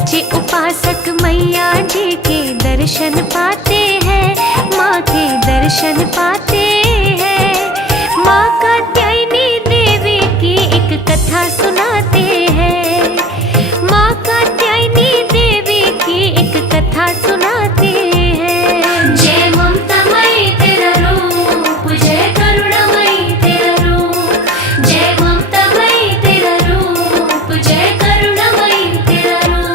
सच्चे उपासक मैया जी के दर्शन पाते हैं, माँ के दर्शन पाते हैं। माँ कात्यायनी देवी की एक कथा सुनाते हैं, माँ कात्यायनी देवी की एक कथा सुनाते हैं। जय ममतामयी तेरा रूप, जय करुणामयी तेरा रूप, जय ममतामयी तेरा रूप, जय करुणामयी तेरा रूप।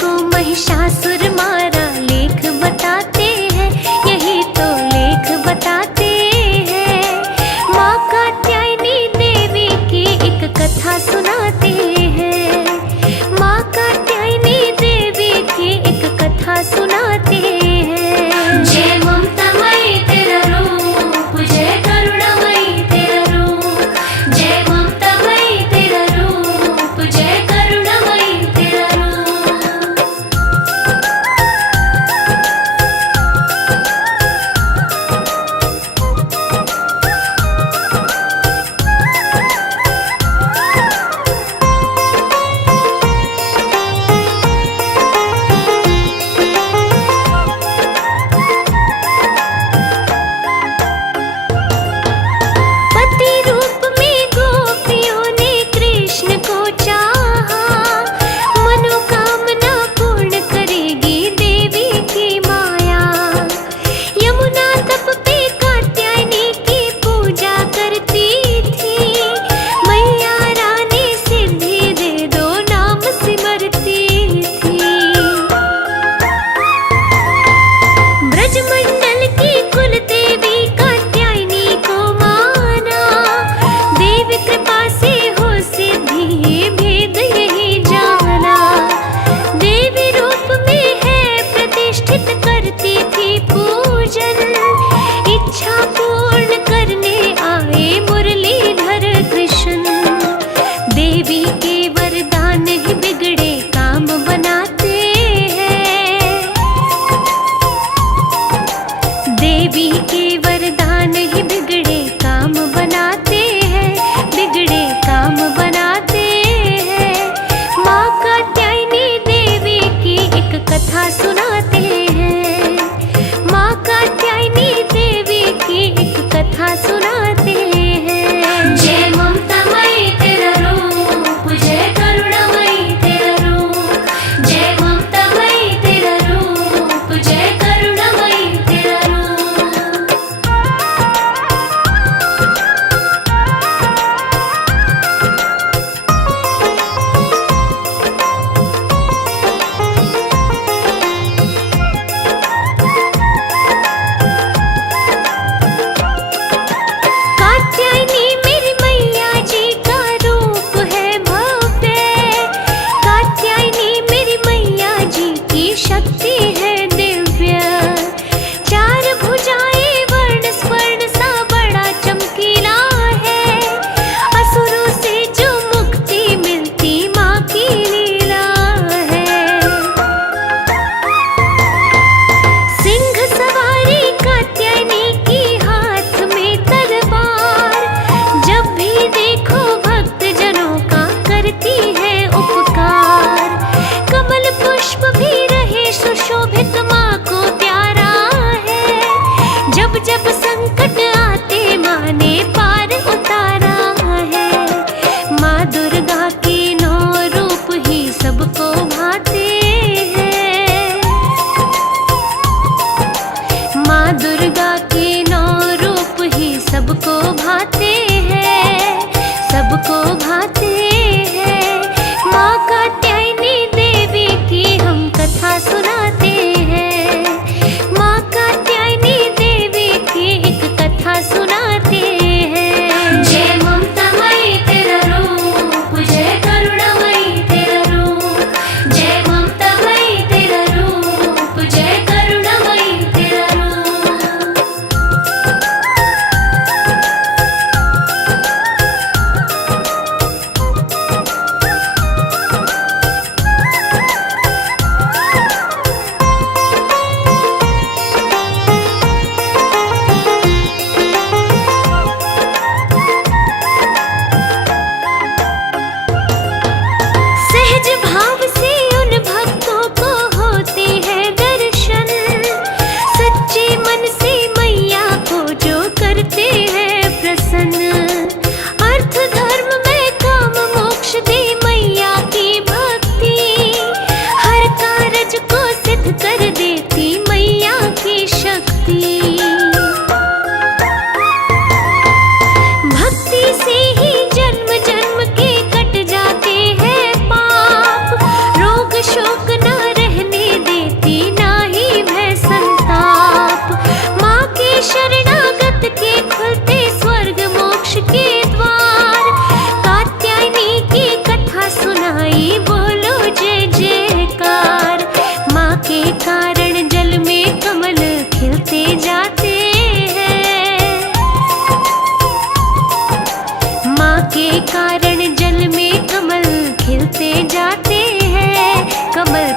को महिषासुर मारा लेख बताते हैं, यही तो लेख बताते हैं। माँ कात्यायनी देवी की एक कथा सुनाते हैं, माँ कात्यायनी देवी की एक कथा सुनाते हैं। जय ममतामयी तेरा रूप, जय करुणामयी तेरा रूप, जय ममतामयी तेरा रूप, जय करुणामयी तेरा रूप।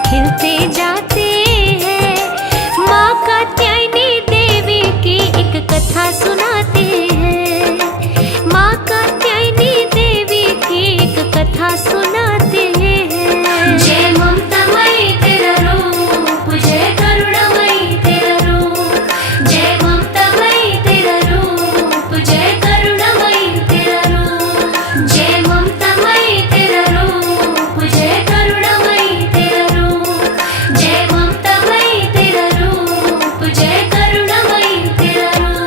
खिलते जाते हैं। माँ कात्यायनी देवी की एक कथा सुनाते हैं। माँ कात्यायनी देवी की एक कथा सुनाते हैं। जय ममतामयी तेरा रूप, जय करुणामयी तेरा रूप, जय ममतामयी तेरा रूप, जय करुणामयी तेरा रूप, जय ममतामयी तेरा रूप, जय करुणामयी तेरा रूप, जय ममतामयी तेरा रूप, जय करुणामयी तेरा रूप।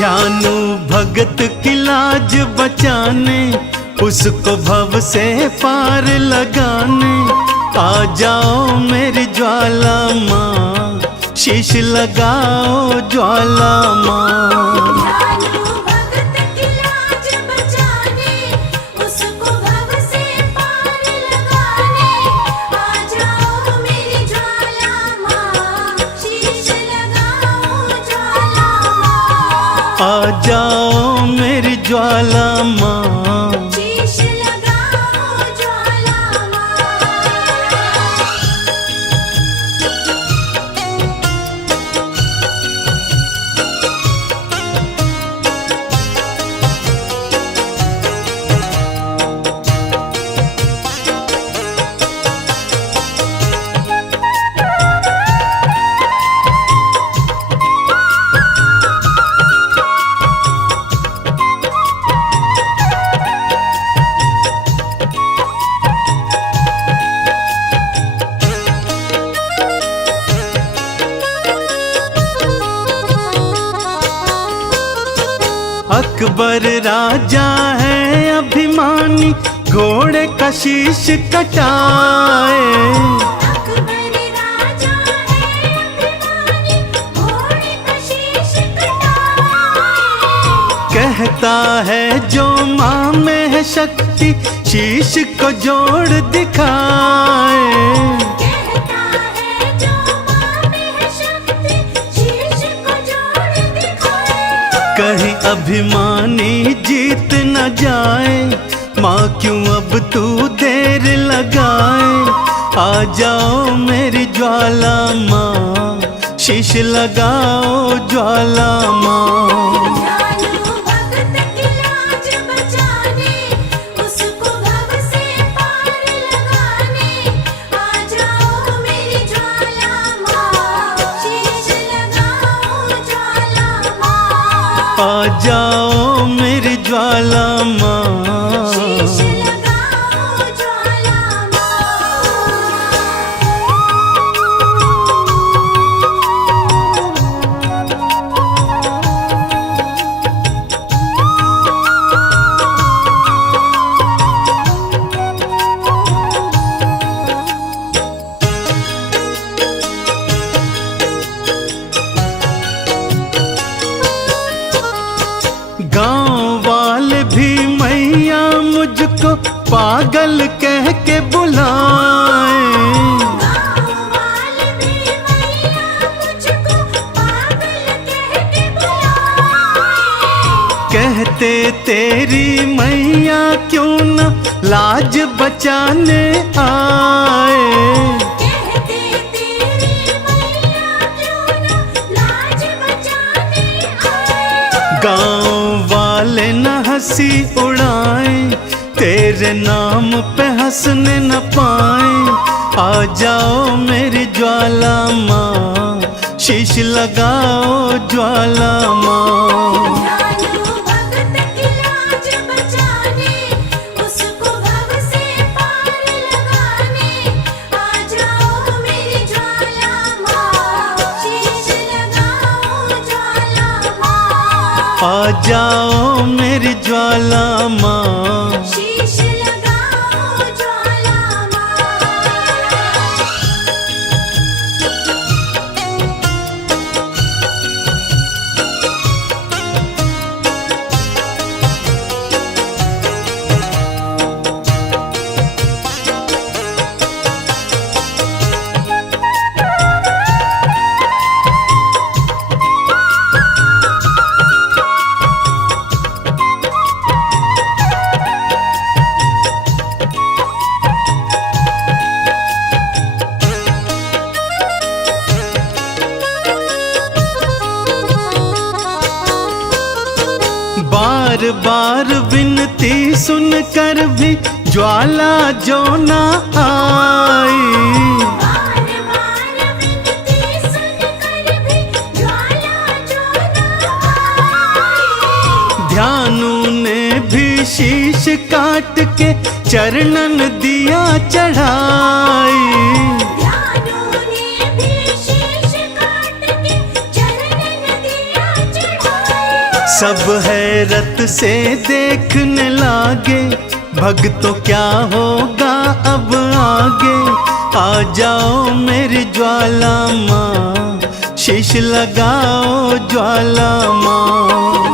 ध्यानु भगत की लाज बचाने, उसको भव से पार लगाने। आ जाओ मेरी ज्वाला माँ, शीश लगाओ ज्वाला माँ। ध्यानु भगत की लाज बचाने, उसको भव से पार लगाने। आ जाओ मेरी ज्वाला माँ, शीश लगाओ ज्वाला माँ। आ जाओ मेरी ज्वाला माँ, शीश लगाओ ज्वाला माँ। अकबर राजा है अभिमानी, घोड़े का शीश कटाए। अकबर राजा है अभिमानी, घोड़े का शीश कटाए। कहता है जो माँ में है शक्ति, शीश को जोड़ दिखाए। कहता है जो माँ में है शक्ति, शीश को जोड़ दिखाए। कहीं अभिमानी जीत न जाए, माँ क्यों अब तू देर लगाए। आ जाओ मेरी ज्वाला माँ, शीश लगाओ ज्वाला माँ। ध्यानु भगत की लाज बचाने, उसको भव से पार लगाने। आ जाओ मेरी ज्वाला माँ, शीश लगाओ ज्वाला माँ। आ जाओ मेरी ज्वाला माँ, शीश लगाओ ज्वाला माँ। गांव वाले भी मैया मुझको पागल कह के बुलाए। गाँव वाले भी मैया मुझको पागल कह के बुलाए। कहते तेरी मैया क्यों न लाज बचाने आए। कहते तेरी मैया क्यों न लाज बचाने आए। गांव वाले न हंसी उड़ाए, तेरे नाम पे हंसने न पाए। आ जाओ मेरी ज्वाला माँ, शीश लगाओ ज्वाला माँ। ध्यानु भगत की लाज बचाने, उसको भव से पार लगाने। आ जाओ मेरी ज्वाला माँ, शीश लगाओ ज्वाला माँ। आ जाओ मेरी ज्वाला माँ, शीश लगाओ ज्वाला माँ। बार बार विनती सुनकर भी ज्वाला जो ना आई, बार बार विनती सुनकर भी ज्वाला जो ना आई। ध्यानु ने भी शीश काट के चरणन दिया चढ़ाई। ध्यानु ने भी शीश काट के चरणन दिया चढ़ाई। सब हैरत से देखने लागे, भक्तों क्या होगा अब आगे। आ जाओ मेरी ज्वाला माँ, शीश लगाओ ज्वाला माँ।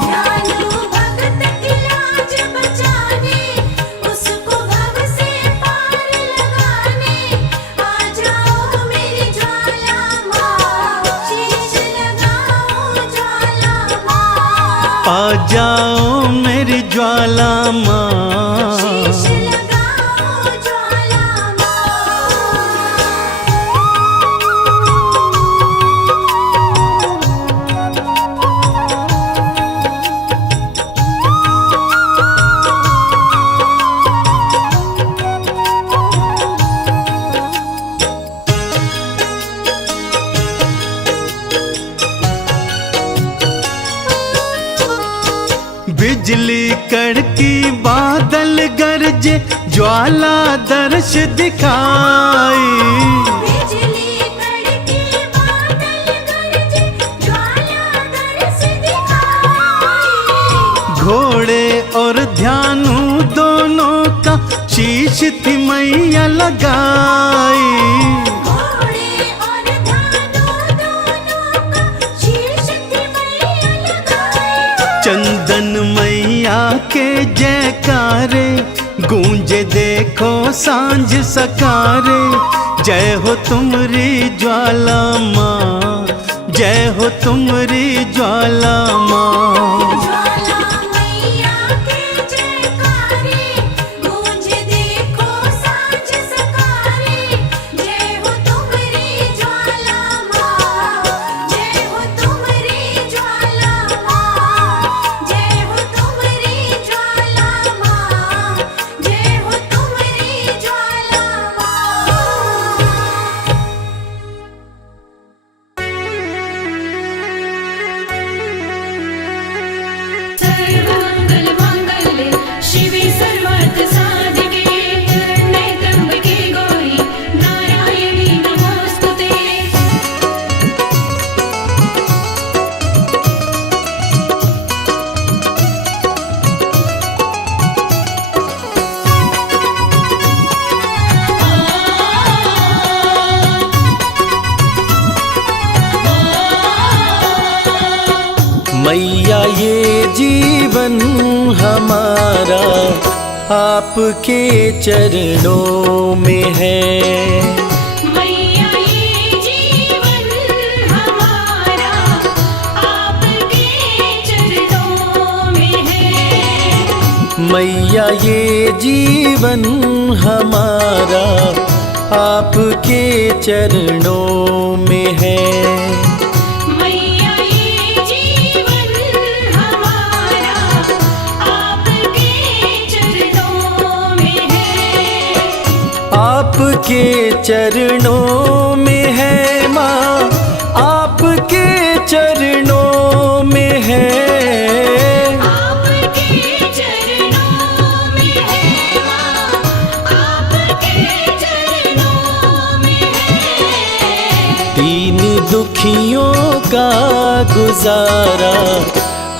ध्यानु भक्त की लाज बचाने, उसको भव से पार लगाने। आ जाओ मेरी ज्वाला माँ, शीश लगाओ ज्वाला माँ। आ जाओ मेरी ज्वाला माँ, शीश लगाओ ज्वाला माँ। बिजली कड़की बादल गरजे, ज्वाला दर्श दिखाई। बिजली कड़की बादल गरजे, ज्वाला दर्श दिखाई। घोड़े और ध्यानु दोनों का शीश थी मैया लगाई। घोड़े और ध्यानु दोनों का शीश थी मैया लगाई। चंदन मैया के जयकारे गूंजे देखो सांझ सकारे। जय हो तुमरी ज्वाला माँ, जय हो तुमरी ज्वाला माँ। ज्वाला मैया के जयकारे, गूंजे देखो सांझ सकारे। जय हो तुमरी ज्वाला माँ, जय हो तुमरी ज्वाला माँ। जय हो तुमरी ज्वाला माँ, जय हो तुमरी ज्वाला माँ। सर्वमंगल मांगल्ये शिवे सर्वार्थ साधिके नैतंबिके गौरी नारायणी नमोस्तुते। मैया ये जीवन हमारा आपके चरणों में है। मैया ये जीवन हमारा आपके चरणों में है। मैया ये जीवन हमारा आपके चरणों में है। मैया ये जीवन हमारा आपके चरणों में है। आपके चरणों में है माँ, आपके चरणों में है। आपके चरणों में है माँ, आपके चरणों में है। दीन दुखियों का गुजारा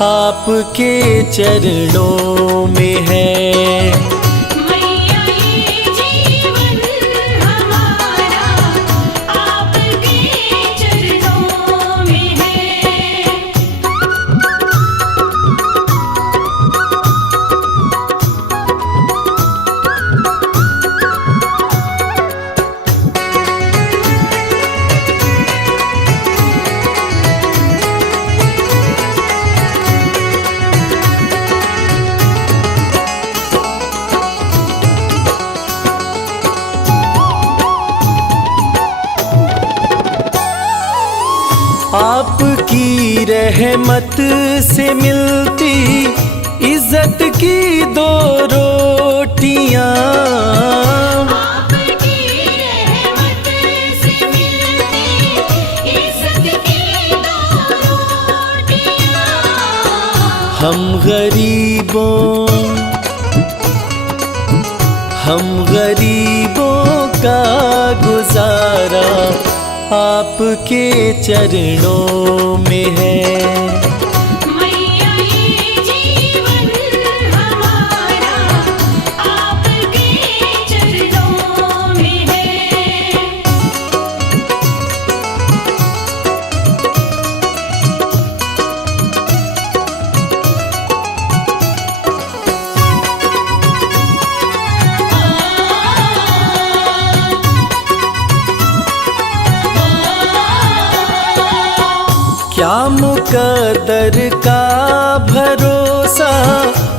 आपके चरणों में है। मैया ये जीवन हमारा आपके चरणों में है। आपकी रहमत से मिलती इज्जत की दो रोटियां। आपकी रहमत से मिलती इज्जत की दो रोटियां। हम गरीबों का गुजारा आपके चरणों में है। मैया ये जीवन हमारा आपके चरणों में है। क्या मुकद्दर का भरोसा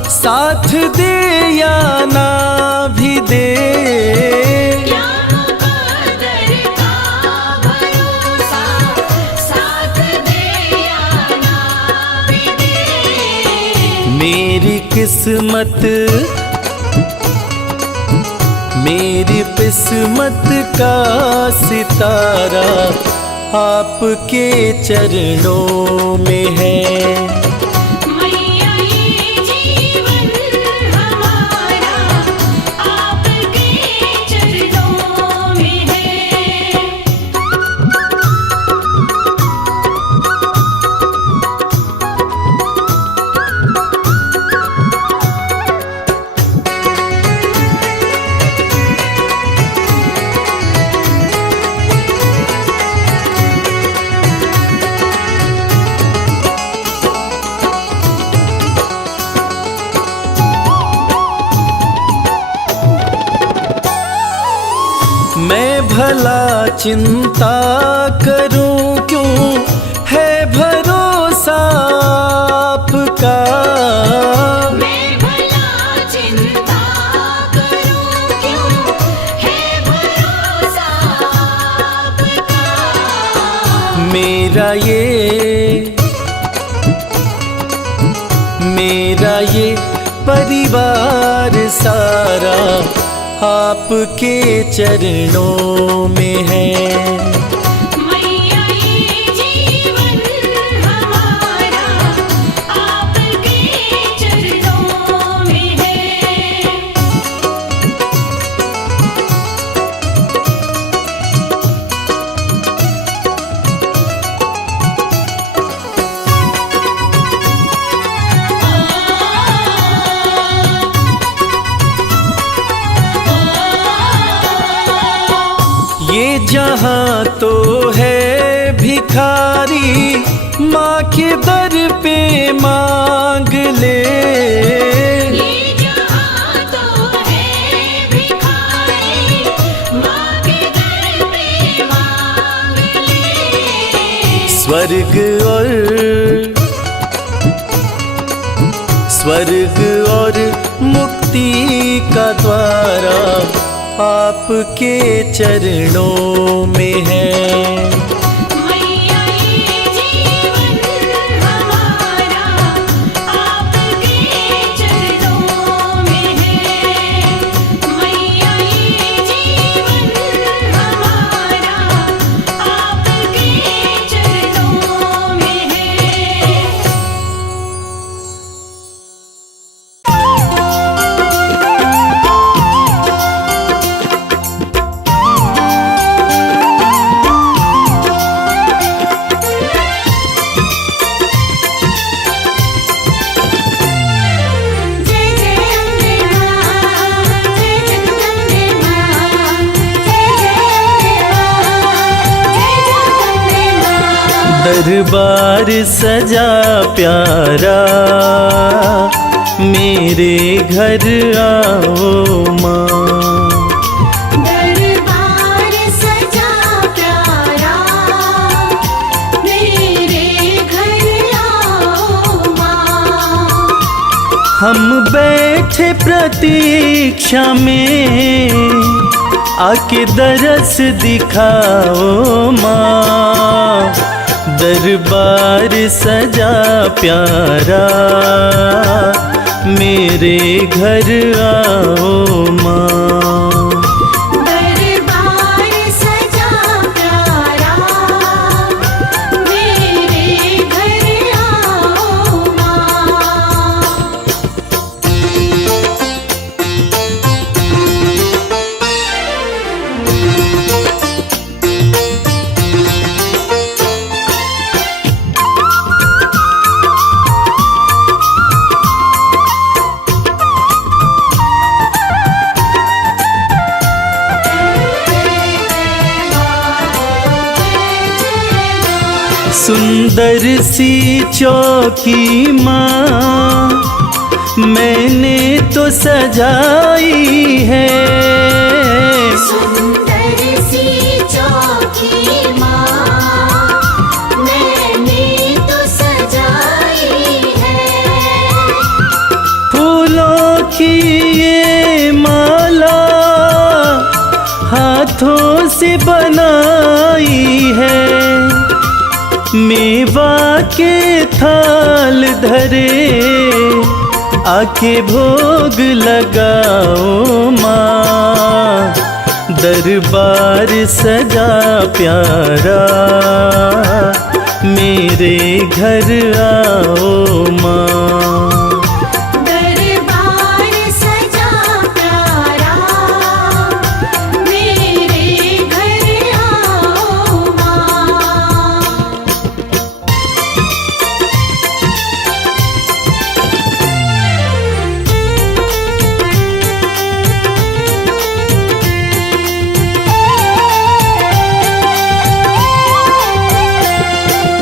साथ दे या ना भी दे। क्या मुकद्दर का भरोसा साथ दे या ना भी दे। मेरी किस्मत का सितारा आपके चरणों में है। मैया ये जीवन हमारा आपके चरणों में है। मैं भला चिंता करूं क्यों है भरोसा आपका। मैं भला चिंता करूं क्यों है भरोसा आपका। मेरा ये परिवार सारा आपके चरणों में है। मैया ये जीवन हमारा आपके चरणों में है। ये जहां तो है भिखारी माँ के दर पे मांग ले। ये जहां तो है भिखारी माँ के दर पे मांग ले। स्वर्ग और मुक्ति का द्वारा आपके चरणों में है। मैया ये जीवन हमारा आपके चरणों में है। मैया ये जीवन हमारा आपके चरणों में है। दरबार सजा प्यारा मेरे घर आओ माँ। दरबार सजा प्यारा मेरे घर आओ माँ। हम बैठे प्रतीक्षा में आके दरस दिखाओ माँ। दरबार सजा प्यारा मेरे घर आओ माँ। दरबार सजा प्यारा मेरे घर आओ माँ। सुंदर सी चौकी माँ मैंने तो सजाई है। सुंदर सी चौकी माँ मैंने तो सजाई है। फूलों की ये माला हाथों से बनाई है। मेवा के थाल धरे आके भोग लगाओ माँ। दरबार सजा प्यारा मेरे घर आओ माँ। दरबार सजा प्यारा मेरे घर आओ माँ।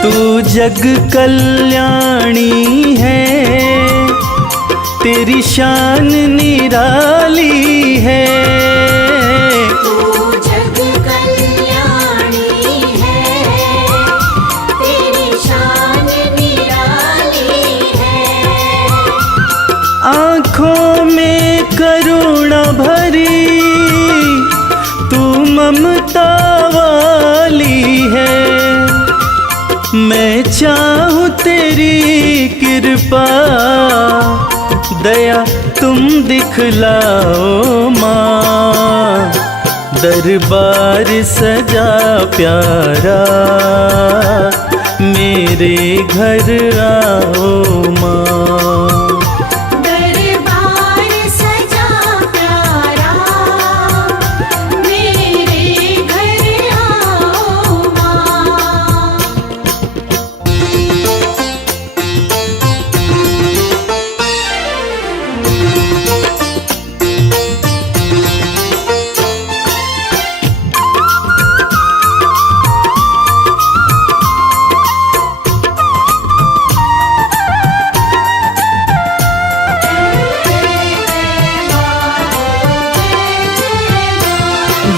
तू जग कल्याणी है तेरी शान निराली है। तू जग कल्याणी है तेरी शान निराली है। आँखों में करुणा भरी तू ममता वाली है। मैं चाहूँ तेरी कृपा दया तुम दिखलाओ माँ। दरबार सजा प्यारा मेरे घर आओ माँ। दरबार सजा प्यारा मेरे घर आओ माँ।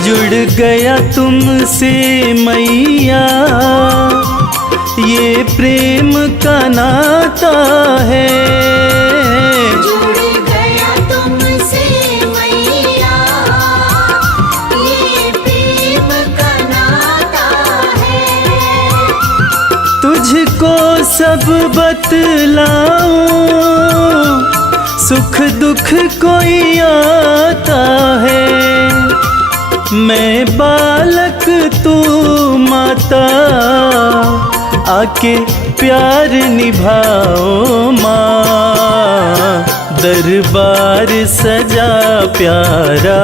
जुड़ गया तुमसे मैया ये प्रेम का नाता है। जुड़ गया तुमसे मैया ये प्रेम का नाता है। तुझको सब बतलाऊं सुख दुख कोई आता है। मैं बालक तू माता आके प्यार निभाओ माँ। दरबार सजा प्यारा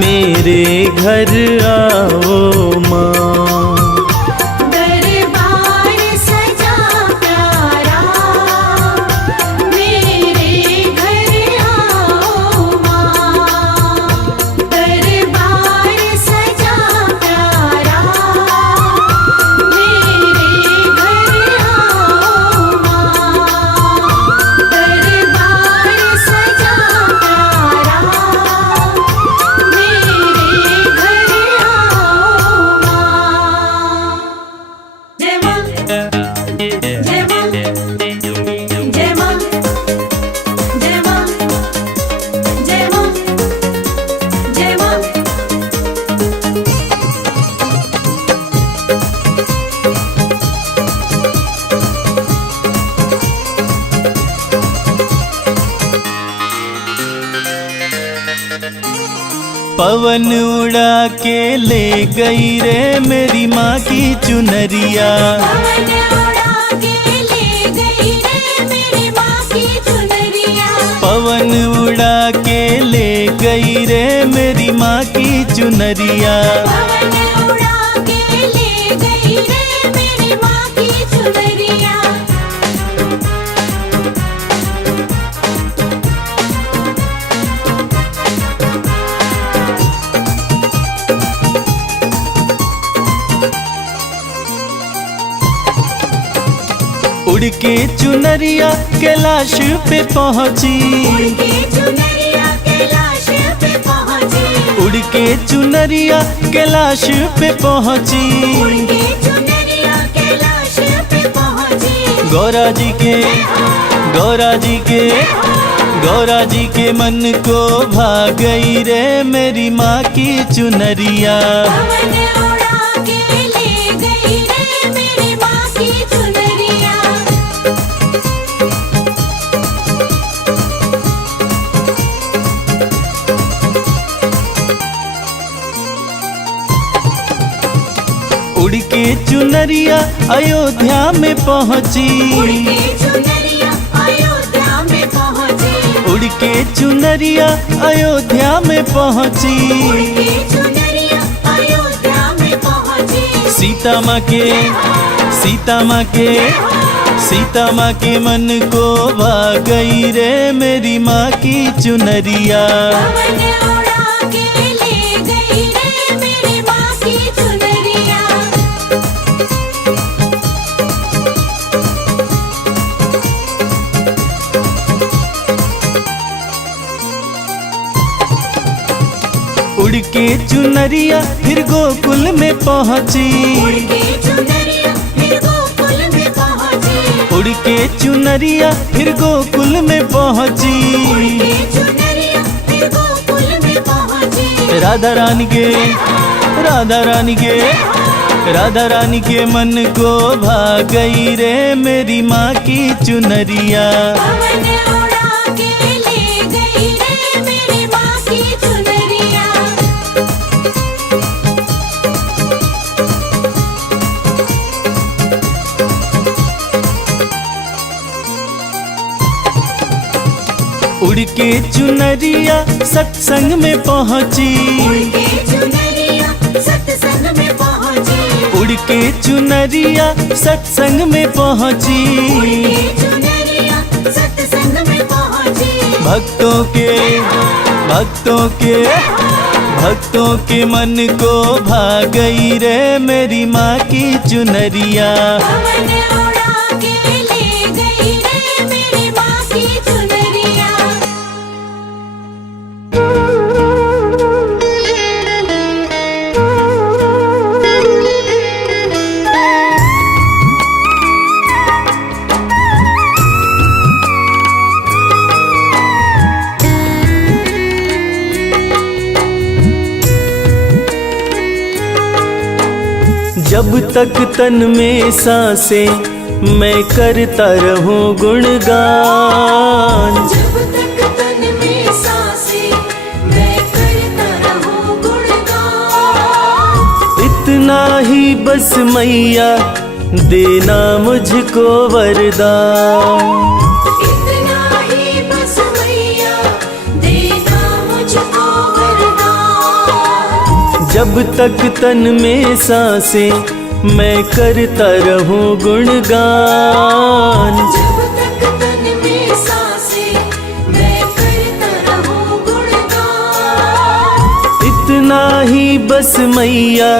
मेरे घर आओ माँ। दरबार सजा प्यारा मेरे घर आओ माँ। दरबार सजा प्यारा मेरे पवन उड़ा के ले गई रे मेरी माँ की चुनरिया। पवन उड़ा के ले गई रे मेरी माँ की चुनरिया। पवन उड़ा के ले गई रे मेरी माँ की चुनरिया। पवन उड़ा के ले गई रे मेरी माँ की चुनरिया। उड़ के चुनरिया कैलाश पे पहुँची। उड़ के चुनरिया कैलाश पे पहुँची। उड़ के चुनरिया कैलाश पे पहुँची। उड़ के चुनरिया कैलाश पे पहुँची। गौरा जी के मन को भा गई रे मेरी माँ की चुनरिया। पवन उड़ा के ले गई रे मेरी माँ की चुनरिया। उड़ के चुनरिया अयोध्या में पहुँची। उड़ के चुनरिया अयोध्या में पहुँची। उड़ के चुनरिया अयोध्या में पहुँची। उड़ के चुनरिया अयोध्या में पहुँची। सीता माँ के मन को भा गई रे मेरी माँ की चुनरिया। पवन उड़ा के ले गई रे मेरी माँ की चुनरिया। उड़ के चुनरिया फिर गोकुल में पहुँची। उड़ के चुनरिया फिर गोकुल में पहुँची। उड़ के चुनरिया फिर गोकुल में पहुँची। उड़ के चुनरिया फिर गोकुल में पहुँची। राधा रानी के मन को भा गई रे मेरी माँ की चुनरिया। पवन उड़ा के ले गई रे मेरी माँ की चुनरिया। उड़ के चुनरिया सत्संग में पहुँची। उड़ के चुनरिया सत्संग में पहुँची। उड़ के चुनरिया सत्संग में पहुँची। उड़ के चुनरिया सत्संग में पहुँची। भक्तों के मन को भा गई रे मेरी माँ की चुनरिया। पवन उड़ा के ले गई रे मेरी माँ की चुनरिया। जब तक तन में सांसें मैं करता रहूं गुणगान। जब तक तन में सांसें मैं करता रहूं गुणगान। इतना ही बस मैया देना मुझको वरदान। इतना ही बस मैया देना मुझको वरदान। जब तक तन में सांसें मैं करता रहूं गुणगान। जब तक तन में सांसें मैं करता रहूं गुणगान। इतना ही बस मैया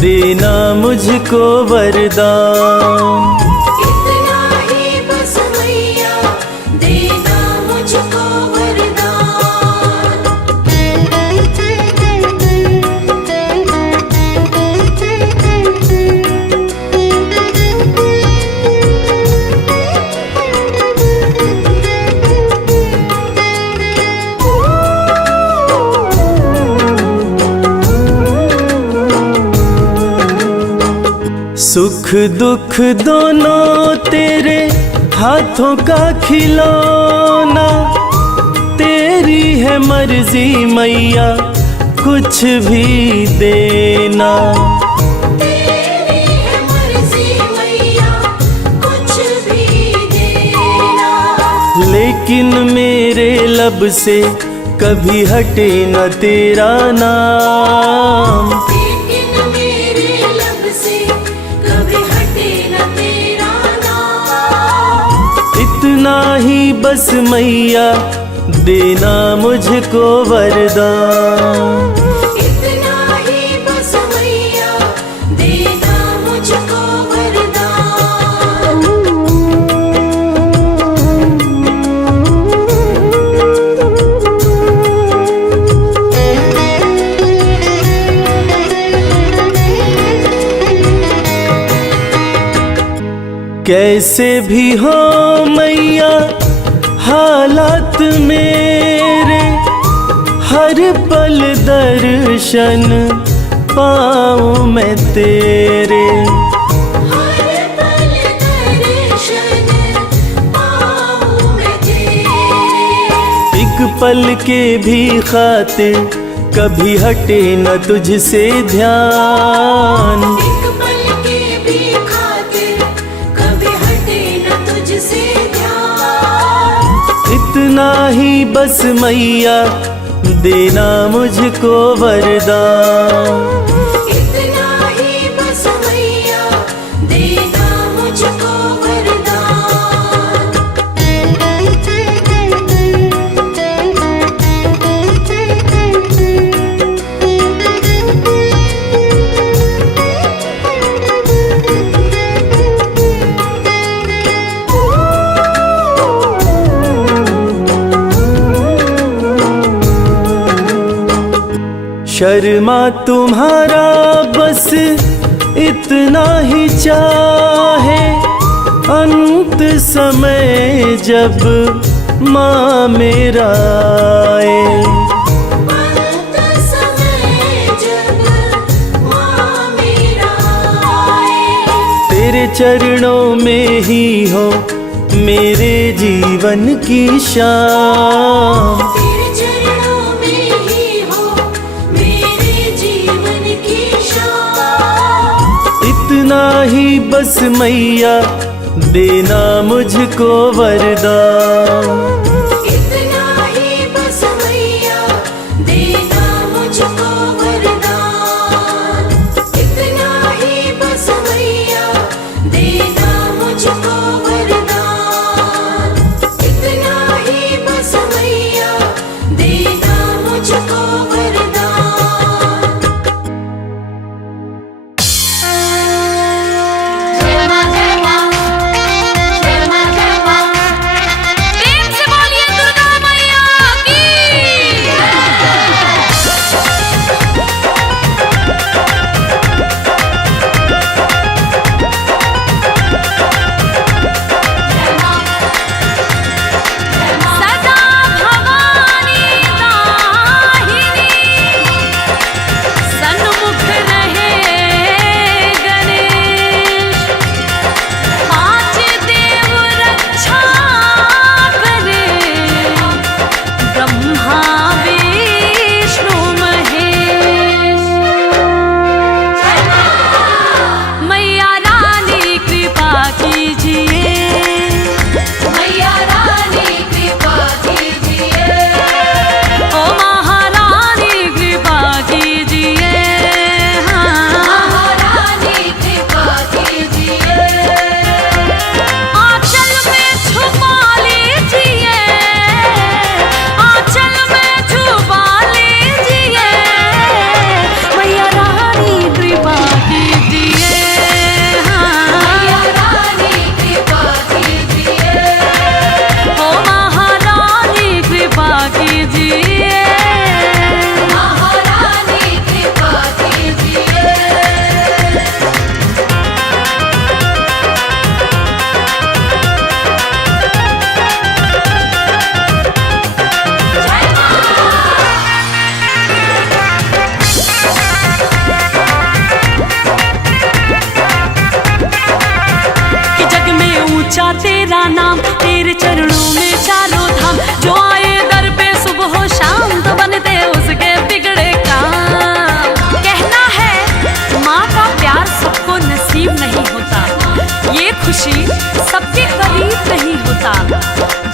देना मुझको वरदान। इतना ही बस मैया देना मुझको वरदान। सुख दुख दोनों तेरे हाथों का खिलौना। तेरी है मर्जी मैया कुछ भी देना। तेरी है मर्जी मैया कुछ भी देना। लेकिन मेरे लब से कभी हटे न तेरा नाम। लेकिन मेरे लब से कभी हटे न तेरा नाम। इतना ही बस मैया देना मुझको वरदान। इतना ही बस मैया देना मुझको वरदान। कैसे भी हो मैया हालात मेरे, हर पल दर्शन पाऊं मैं तेरे। हर पल दर्शन पाऊं मैं तेरे। एक पल के भी खातिर कभी हटे न तुझसे ध्यान। एक पल के भी खातिर कभी हटे न तुझसे ध्यान। इतना ही बस मैया देना मुझको वरदान। इतना ही बस मैया देना मुझको शर्मा तुम्हारा बस इतना ही चाहे, अंत समय जब माँ मेरा आए। अंत समय जब माँ मेरा आए। तेरे चरणों में ही हो मेरे जीवन की शाम। तेरे चरणों में ही हो मेरे जीवन की शाम। इतना ही बस मैया देना मुझको वरदान। इतना ही बस मैया देना मुझको वरदान। इतना ही बस मैया देना मुझको वरदान। इतना ही बस मैया देना मुझको वरदान। जय मां जय मां जय मां जय मां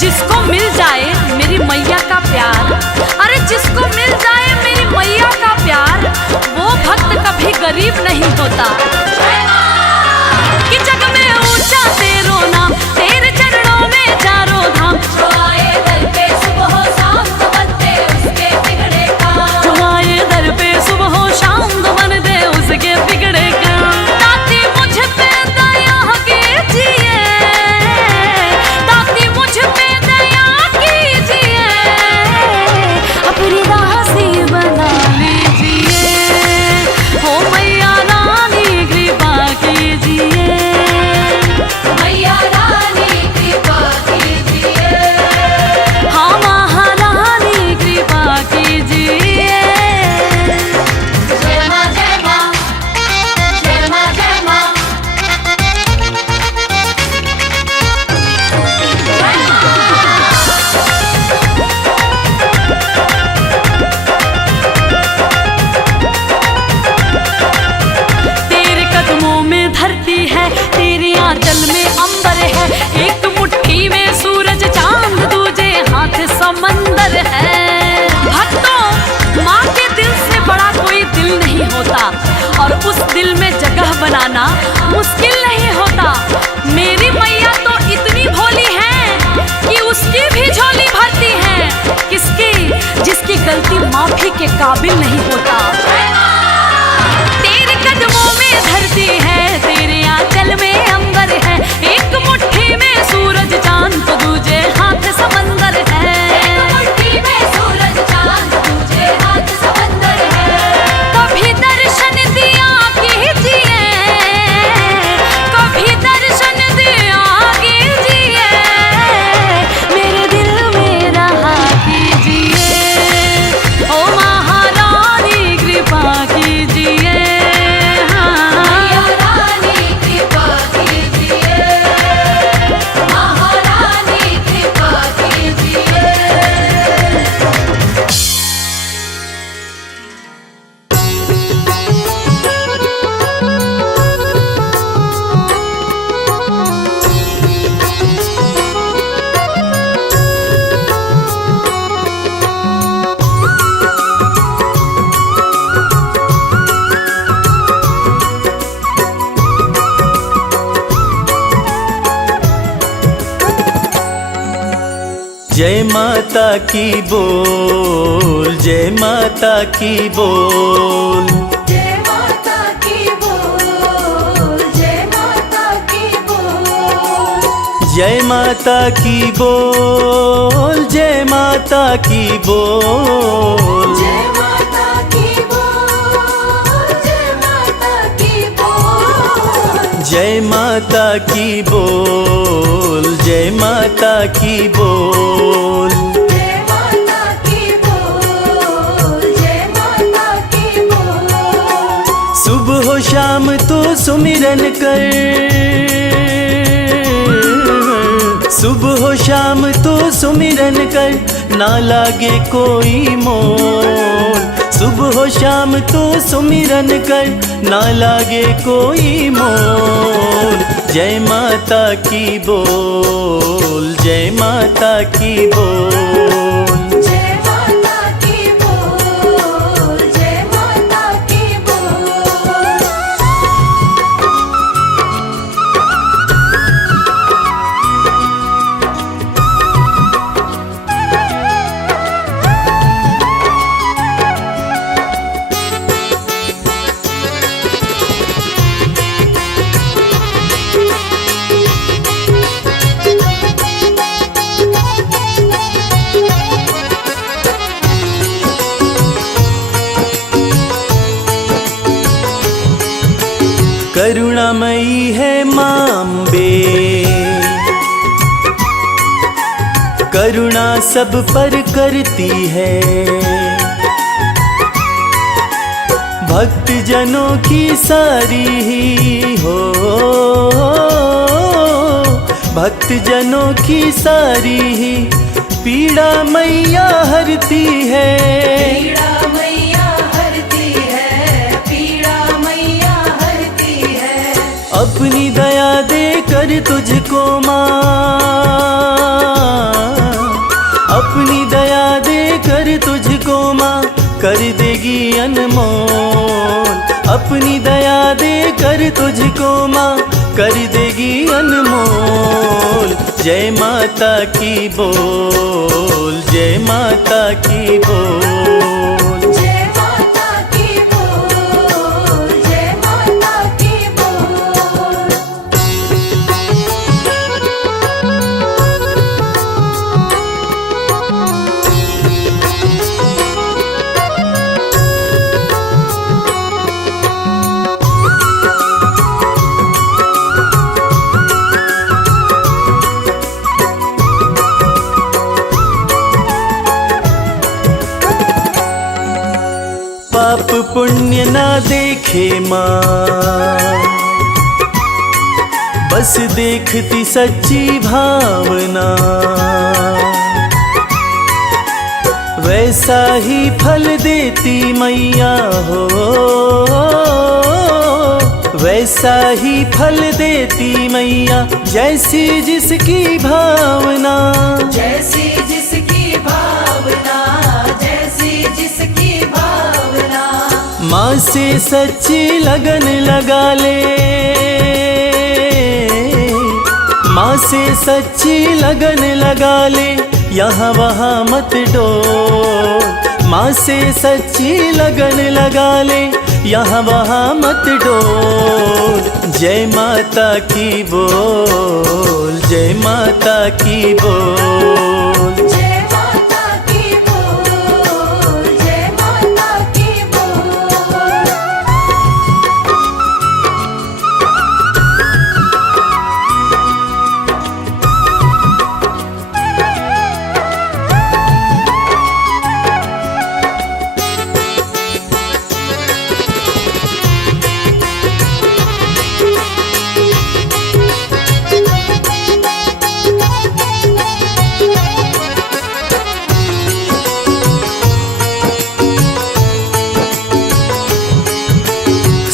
जिसको मिल जाए मेरी मैया का प्यार, अरे जिसको मिल जाए मेरी मैया का प्यार, वो भक्त कभी गरीब नहीं होता। कि जग में ऊंचा तेरो नाम, तेरे चरणों में चारों धाम। जो आए दर पे सुबह हो शाम तो बनते उसके बिगड़े काम। जो आए दर पे सुबह हो शाम तो बन दे उसके बिगड़े काम। दाती मुझ पे दया कीजिए, दाती मुझ पे दया कीजिए, अपनी दासी बना लीजिए। हो मैया रानी कृपा कीजिए, मैया रानी कृपा कीजिए। हाँ महारानी कृपा कीजिए। जय माँ जय माँ, जय माँ जय माँ। तेरे कदमों में धरती है, तेरे आंचल में अंबर है। एक मुट्ठी में सूरज चांद, दूजे हाथ समंदर है। भक्तों, माँ के दिल से बड़ा कोई दिल नहीं होता, और उस दिल में जगह बनाना मुश्किल नहीं होता। मेरी मैया तो इतनी भोली है कि उसकी भी झोली भरती है। किसकी? जिसकी गलती माफी के काबिल नहीं होता। तेरे कदमों में धरती है, तेरे आंचल में अंबर है। एक मुट्ठी में सूरज चांद तो दूजे हाथ समंदर है। एक मुट्ठी में सूरज चांद, दूजे हाथ समंदर है। कभी दर्शन दिया कीजिए, कभी दर्शन दिया कीजिए, मेरे दिल में रहा कीजिए। ओ महारानी कृपा कीजिए, मैया रानी कृपा कीजिए। महारानी कृपा कीजिए। जय माता की बोल, जय माता की बोल। जय माता की बोल, जय माता की बोल। जय माता की बोल, जय माता की बोल। जय माता की बोल, जय माता की बोल। जय माता की बोल, जय माता की बोल। जय माता की बोल, जय माता की बोल। सुबह हो शाम तो सुमिरन कर, सुबह हो शाम तो सुमिरन कर, ना लागे कोई मोल। सुबह हो शाम तो सुमिरन कर, ना लागे कोई मोल। जय माता की बोल, जय माता की बोल। जय माता की बोल, जय माता की बोल। करुणामयी है माँ अम्बे, करुणा सब पर करती है। भक्त जनों की सारी ही हो, भक्त जनों की सारी ही पीड़ा मैया हरती है। पीड़ा मैया हरती है, पीड़ा मैया हरती है। अपनी दया दे कर तुझको माँ, कर देगी अनमोल। अपनी दया दे कर तुझको माँ कर देगी अनमोल। जय माता की बोल, जय माता की बोल। जय माता की बोल, जय माता की बोल। पाप पुण्य ना देखे माँ, बस देखती सच्ची भावना। वैसा ही फल देती मैया हो, वैसा ही फल देती मैया जैसी जिसकी भावना। जैसी जिसकी भावना, जैसी जिसकी भावना। माँ से सच्ची लगन लगा ले, माँ से सच्ची लगन लगा ले, यहाँ वहाँ मत डोल। माँ से सच्ची लगन लगा ले, यहाँ वहाँ मत डोल। जय माता की बोल, जय माता की बोल। जय माता की बोल, जय माता की बोल।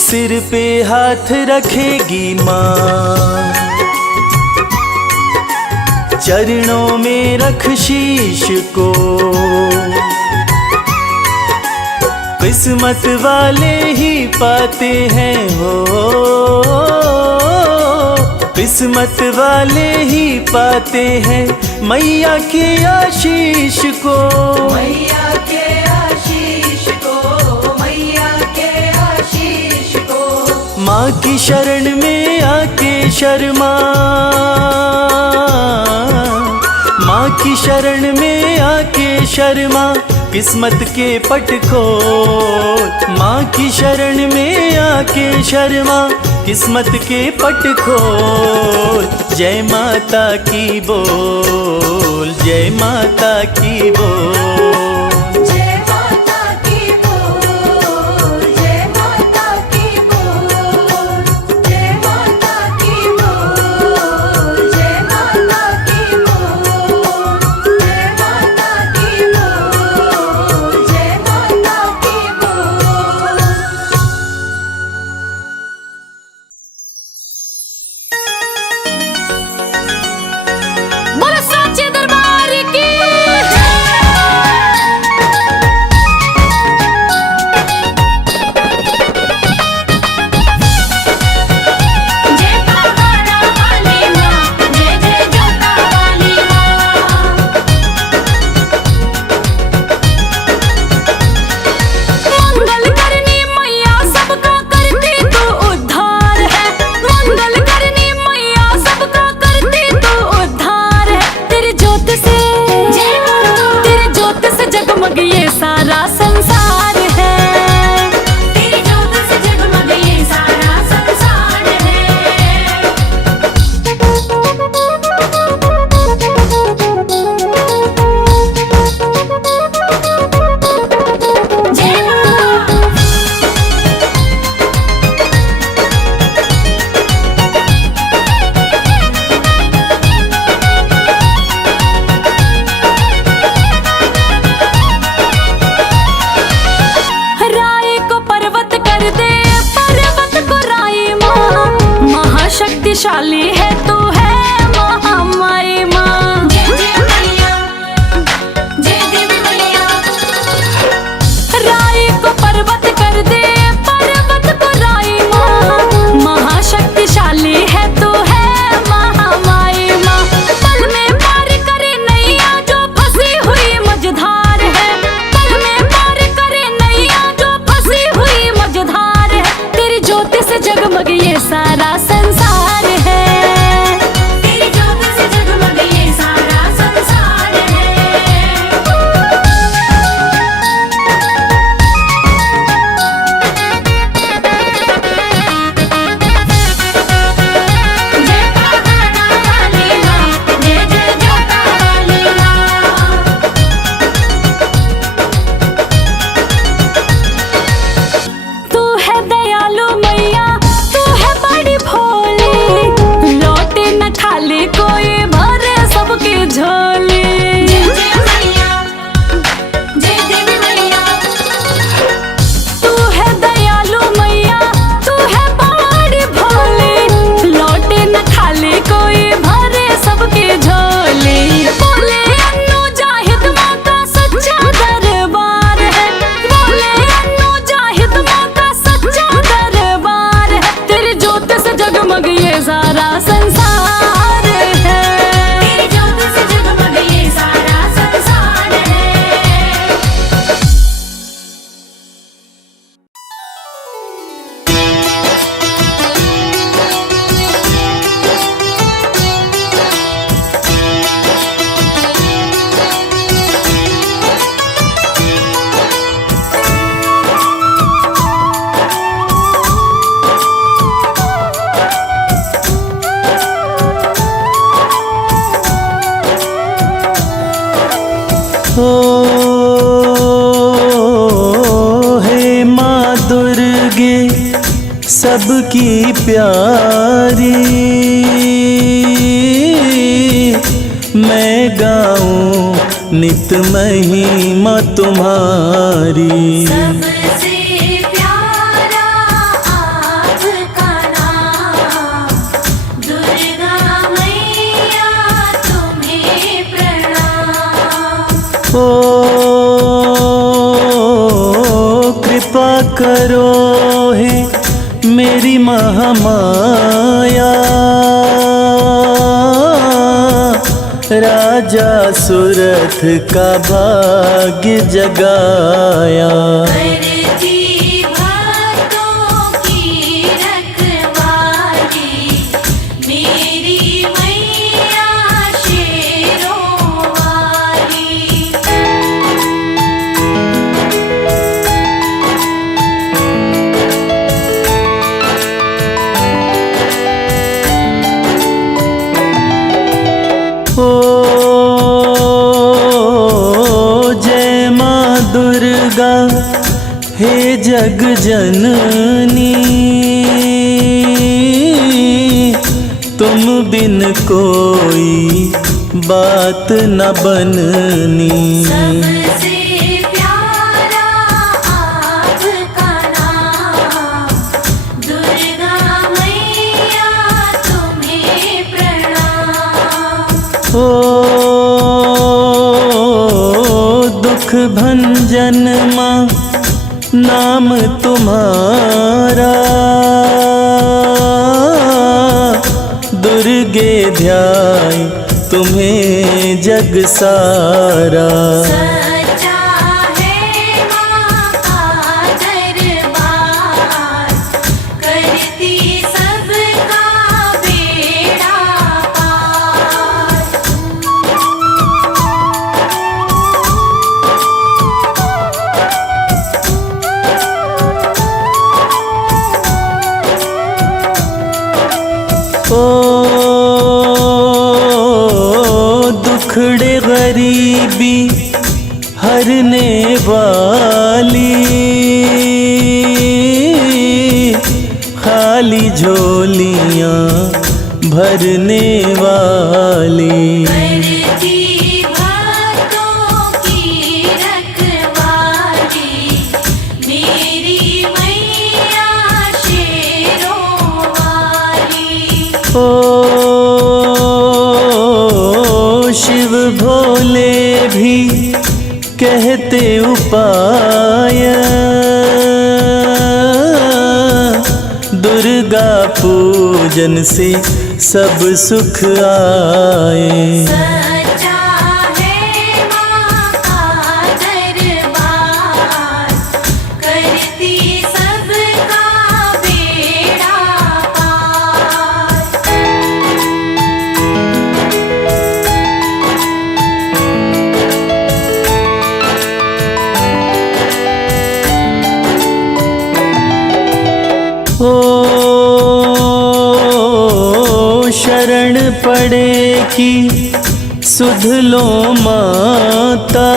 सिर पे हाथ रखेगी माँ, चरणों में रख शीश को। किस्मत वाले ही पाते हैं हो, किस्मत वाले ही पाते हैं मैया के आशीष को। मैया के आशीष को, मैया के आशीष को। माँ की शरण में आके शर्मा, माँ की शरण में आके शर्मा, किस्मत के पट खोल। माँ की शरण में आके शर्मा, किस्मत के पट खोल। जय माता की बोल, जय माता की बोल। जय माता की बोल, जय माता की बोल। जय माता की बोल, जय माता की बोल। जय माता की बोल, जय माता की बोल। बोलो साचे दरबार की। ओ हे माँ दुर्गे सबकी प्यारी, मैं गाऊं नित महिमा तुम्हारी। सबसे प्यारा आपका नाम, दुर्गा मैया तुम्हें प्रणाम। ओ कृपा करो हे मेरी महामाया, राजा सुरथ का भाग्य जगाया। करती भक्तों की रखवाली, मेरी मैया शेरों वाली। ओ जय माँ दुर्गा हे जग जननी, तुम बिन कोई बात न बननी। सबसे प्यारा आपका नाम, दुर्गा मैया तुम्हें प्रणाम। ओ दुख भंजन माँ नाम तुम्हारा, दुर्गे ध्याय तुम्हें जग सारा। सच्चा है माँ का दरबार, करती सबका बेड़ा पार। ओ दुखड़े गरीबी हरने वाली, खाली झोलियाँ भरने वाली। करती भक्तों की रखवाली, मेरी मैया शेरों वाली। ओ शिव भोले भी कहते उपाय, दुर्गा पूजन से सब सुख आए। सच्चा है माँ का दरबार, करती सबका बेड़ा पार। ओ शरण पड़े की सुध लो माता,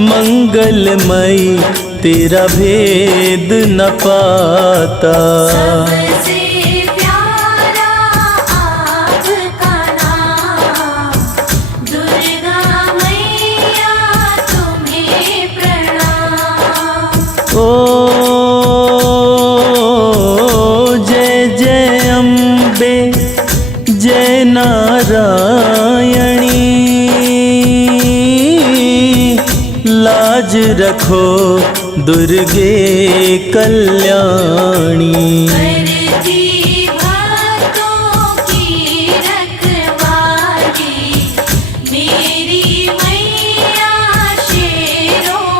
मंगलमयी तेरा भेद न पाता। सबसे प्यारा आपका नाम, दुर्गा मैया तुम्हें प्रणाम। ओ जय जय अम्बे जय नारायणी, लाज रखो दुर्गे कल्याणी। करती भक्तों की रखवाली, मेरी मैया शेरों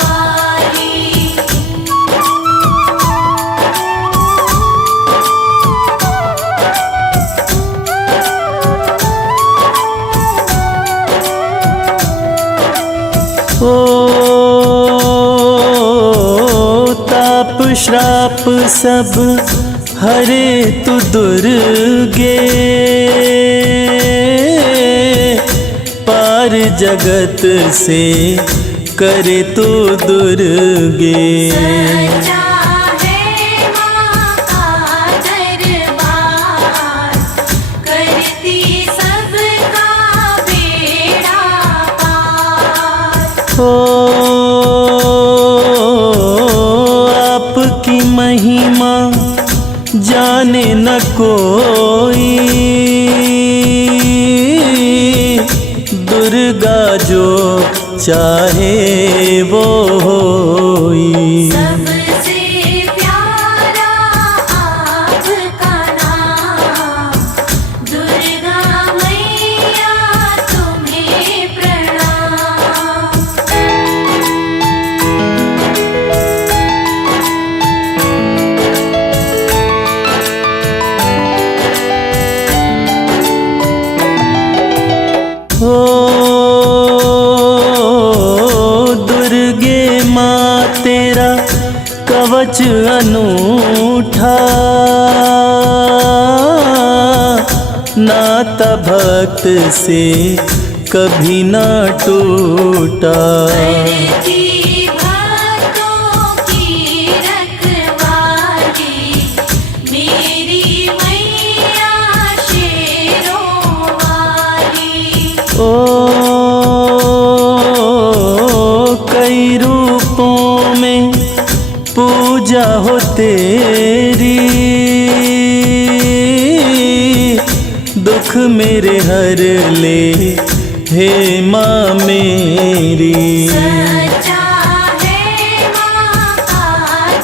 वाली। ओ ताप श्राप सब हरे तु दुर्गे, जगत से करे तो दुर्गे। सच्चा है माँ का दरबार, करती सबका बेड़ा पार। हो आपकी महिमा जाने न कोई, दुर्गा जो चाहे वो होई। सबसे प्यारा आपका नाम, दुर्गा मैया तुम्हें प्रणाम। हो दुर्गे माँ तेरा कवच अनूठा, नाता भक्त से कभी ना टूटा। करती भक्तों की रखवाली, मेरी मैया शेरों वाली। ओ कई रूपों में पूजा हो तेरी, दुख मेरे हर ले हे माँ मेरी। सच्चा है माँ का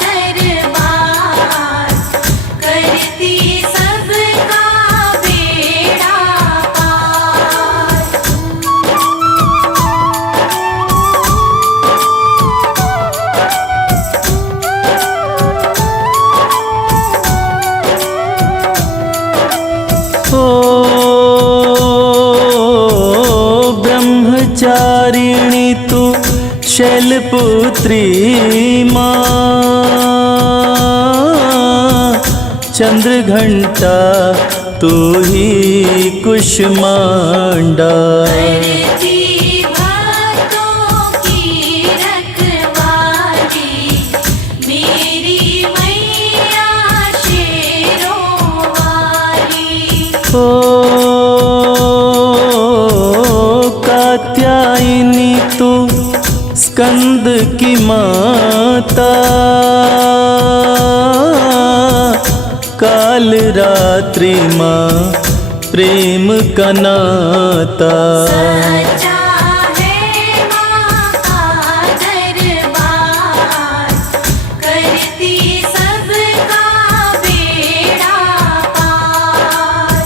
दरबार, करती सबका बेड़ा पार। ओ ब्रह्मचारिणी तू शैलपुत्री माँ, चंद्रघंटा तू ही कुष्मांडा। करती भक्तों की रखवाली, मेरी मैया शेरों वाली। ओ कात्यायनी तू स्कंद की माता, काल रात्रि माँ प्रेम का नाता। सच्चा है माँ का दरबार, करती सबका बेड़ा पार।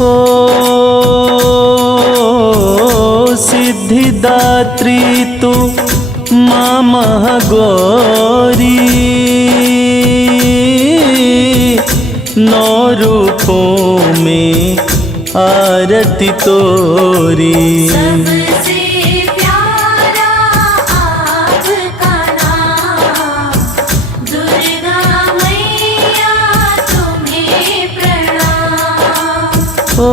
ओ सिद्धिदात्री तू माँ महागौरी, नौ रूपों में आरती तोरी। सबसे प्यारा आपका नाम, दुर्गा मैया तुम्हें प्रणाम। ओ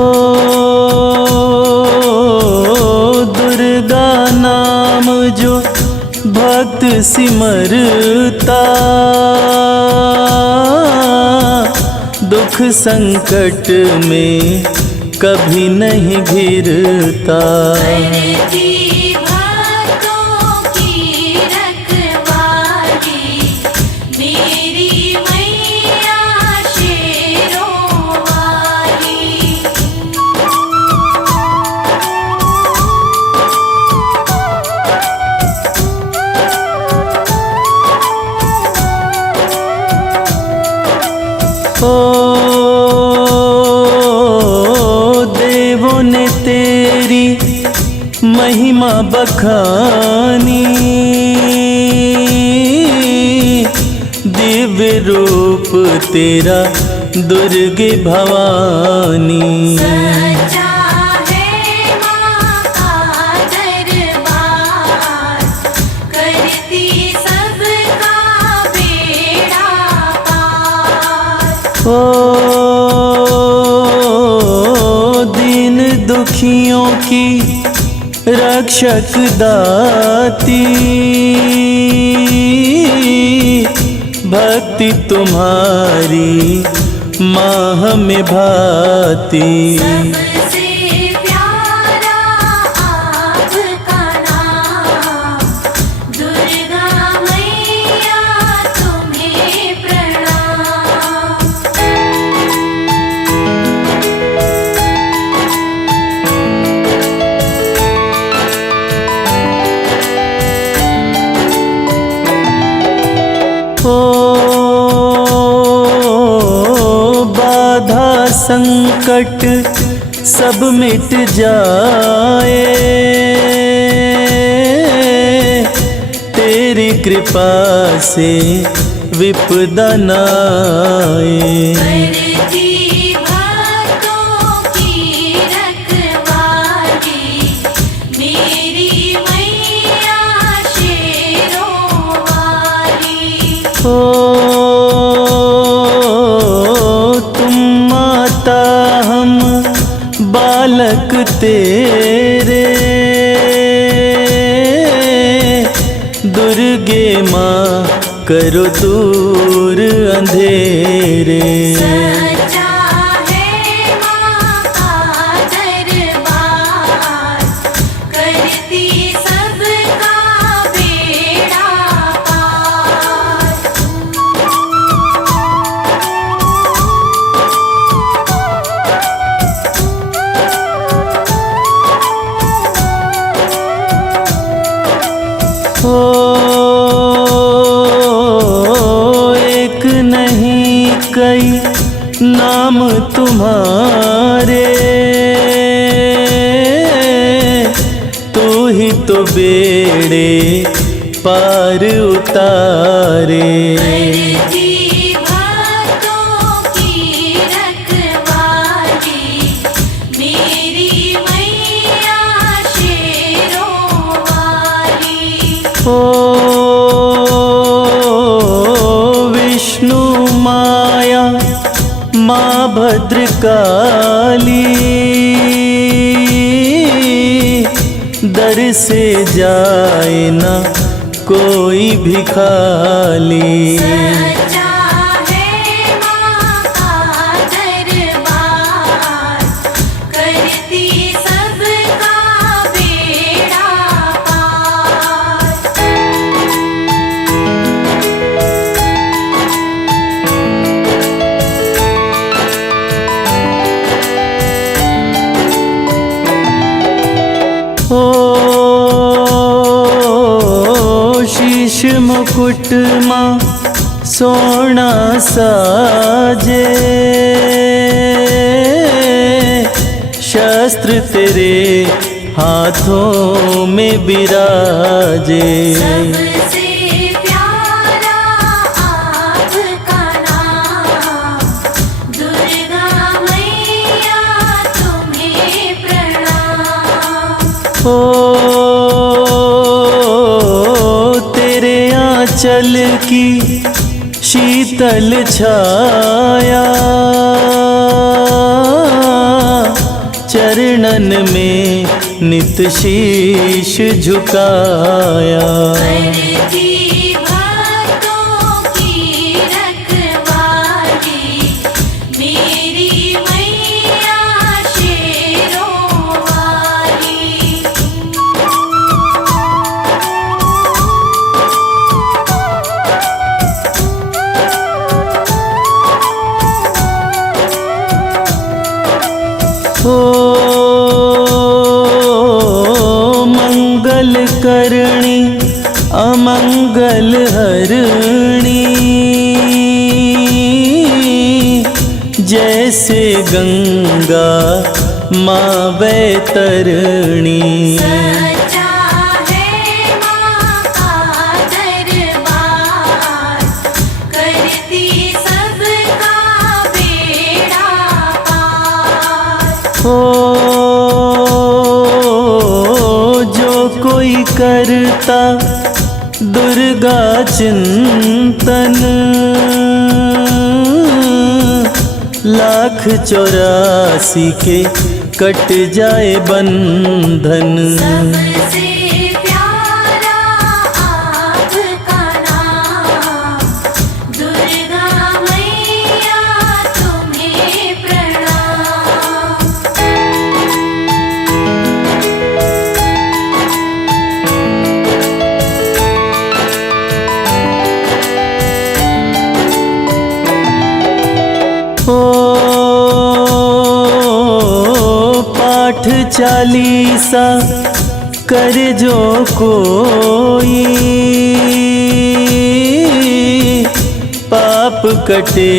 दुर्गा नाम जो भक्त सिमरता, दुख संकट में कभी नहीं घिरता। करती भक्तों की रखवाली, मेरी मैया शेरों वाली। ओ देवों ने तेरी महिमा बखानी, दिव्य रूप तेरा दुर्गे भवानी। सच्चा है माँ का दरबार, करती रक्षक दाती, भक्ति तुम्हारी माँ हमें भाती। सबसे प्यारा आपका नाम, दुर्गा मैया तुम्हें प्रणाम। ओ बाधा संकट सब मिट जाए, तेरी कृपा से विपदा न आए। करती भक्तों की रखवाली, मेरी मैया शेरों वाली। ओ तुम माता हम बालक तेरे, दुर्गे माँ करो दूर अंधेरे। सच्चा है माँ का दरबार, करती सबका बेड़ा पार। ओ एक नहीं कई नाम तुम्हारे, तू ही तो बेड़े पार उतारे। करती भक्तों की रखवाली, मेरी मैया शेरों वाली। ओ विष्णु माया माँ भद्रकाली, दर से जाए ना कोई भी खाली। सच्चा है माँ का दरबार, करती सबका बेड़ा पार। ओ शीश मुकुट माँ सोना साजे, शस्त्र तेरे हाथों में विराजे। सबसे प्यारा आपका नाम, दुर्गा मैया तुम्हें प्रणाम। ओ तेरे आंचल की शीतल छाया, चरणन में नित शीश झुकाया। करती भक्तों की रखवाली, मेरी मैया शेरों वाली। ओ मंगल करणी अमंगल हरणी, जैसे गंगा माँ वैतरणी। सच्चा है माँ का दरबार, करती सबका बेड़ा पार। ओ जो कोई करता दुर्गा चिंतन, 1,84 के कट जाए बंधन। सबसे प्यारा आपका नाम, दुर्गा मैया तुम्हें प्रणाम। ओ पाठ चालीसा कर जो कोई, पाप कटे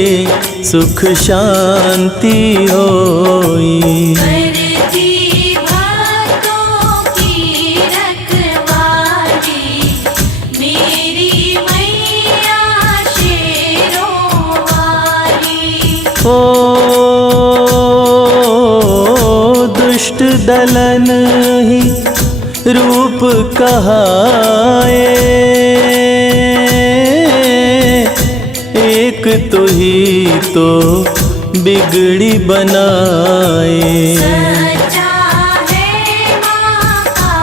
सुख शांति होई। करती भक्तों की रखवाली, मेरी मैया शेरों वाली। ओ दुष्ट दलन ही रूप कहाए, एक तो ही तो बिगड़ी बनाए। सच्चा है माँ का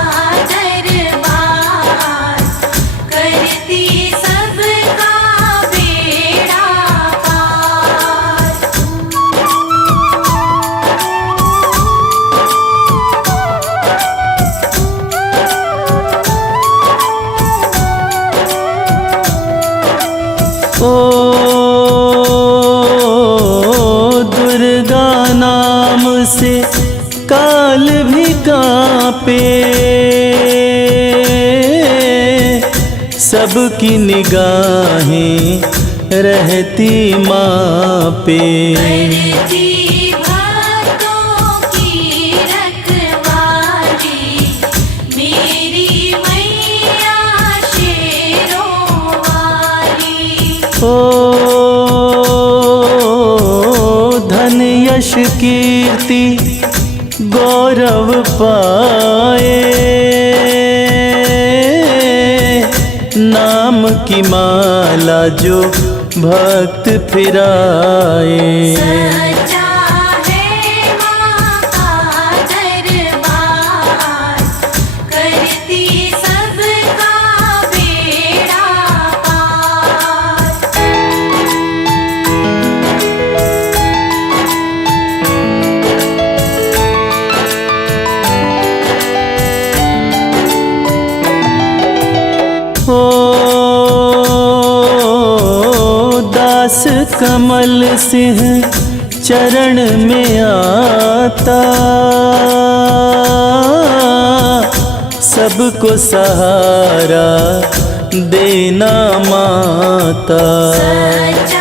दरबार, करती सबका बेड़ा पार। ओ दुर्गा नाम से काल भी कांपे, सबकी निगाहें रहती माँ पे। करती भक्तों की रखवाली, मेरी मैया शेरों वाली। ओ धन यश कीर्ति गौरव पाए, नाम की माला जो भक्त फिराए। सच्चा है माँ का दरबार, करती सबका बेड़ा पार। दास कमल सिंह चरण में आता, सबको सहारा देना माता। सच्चा